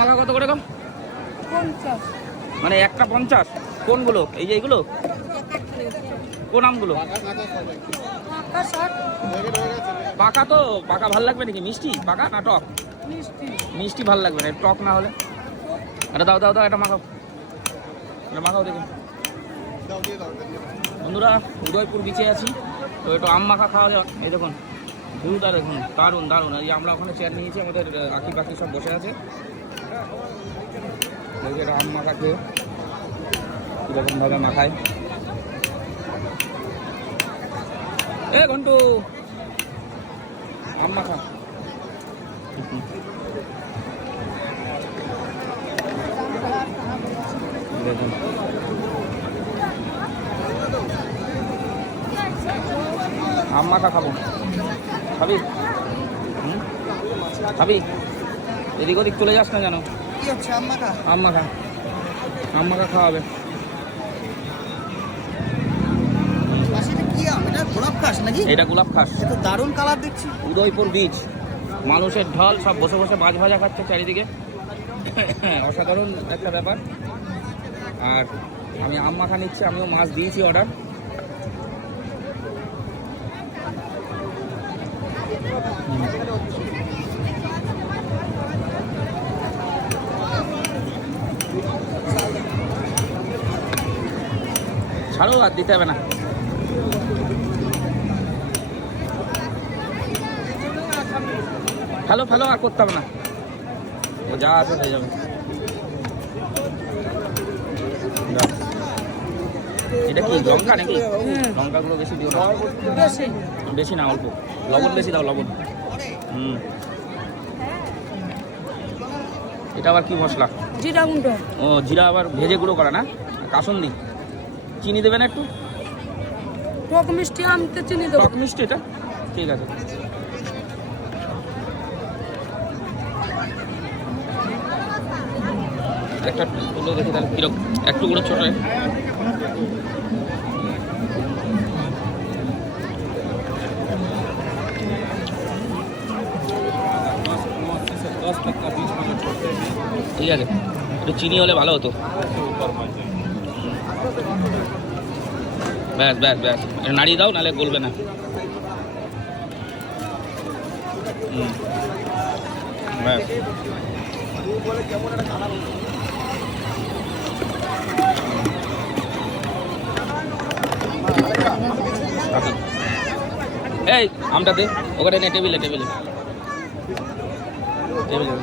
মাখা কত করে কম? 50 মানে একটা 50? কোনগুলো? এই যে এইগুলো কোন আমগুলো? পাকা তো পাকা ভাল লাগবে নাকি? মিষ্টি পাকা না টক? মিষ্টি ভাল লাগবে না, টক না হলে। এটা দাও দাও দাও, এটা মাখাও, এটা মাখাও দেখি। বন্ধুরা উদয়পুর বিচে আছি তো, একটু আম মাখা খাওয়া যাক। এই দেখুন ভিউটা দেখুন, দারুণ দারুণ। এই আমরা ওখানে চেয়ার নিয়েছি, আমাদের আঁকি পাখি সব বসে আছে। এটা আম মাখা খেয়ে কীরকমভাবে মাখায়। এ ঘন্টু আম মাখা। দেখুন আম মাখা খাবো, খাবি? খাবি? এদিক ওদিক চলে যাস না জানো। কি হচ্ছে? আম মাখা? আম মাখা, আম মাখা খাওয়াবে। কি আম এটা? গোলাপ খাস নাকি? এটা গোলাপ খাস। এটা দারুণ কালার দেখছি। উদয়পুর বিচ, মানুষের ঢল, সব বসে বসে মাছ ভাজা খাচ্ছে চারিদিকে। অসাধারণ একটা ব্যাপার। আর আমি আম মাখা নিচ্ছি, আমিও মাছ দিয়েছি অর্ডার। ছাড়ো, আর দিতে হবে না। ফেলো ফেলো, আর করতে হবে না, ও যা আছে হয়ে যাবে। এটা কি লঙ্কা নাকি? লঙ্কাগুলো বেশি দিও না, বেশি না, অল্প। লবণ বেশি দাও, লবণ। এটা আবার কি মশলা? জিরা গুঁড়ো। ও জিরা আবার ভেজে গুঁড়ো করা না? কাসুন্দি। চিনি দেবে না একটু? টক মিষ্টি আমতে চিনি দেবো। টক মিষ্টি এটা? ঠিক আছে। একটা টুকরো দেখি তাহলে কিরকম, এক টুকরো ছোট। ঠিক আছে, একটু চিনি হলে ভালো হতো। ব্যাস ব্যাস ব্যাস, নাড়িয়ে দাও, নাহলে গলবে না। ব্যাস। এই আমটা দে, ওখানে নে, টেবিলে টেবিলে টেবিলে।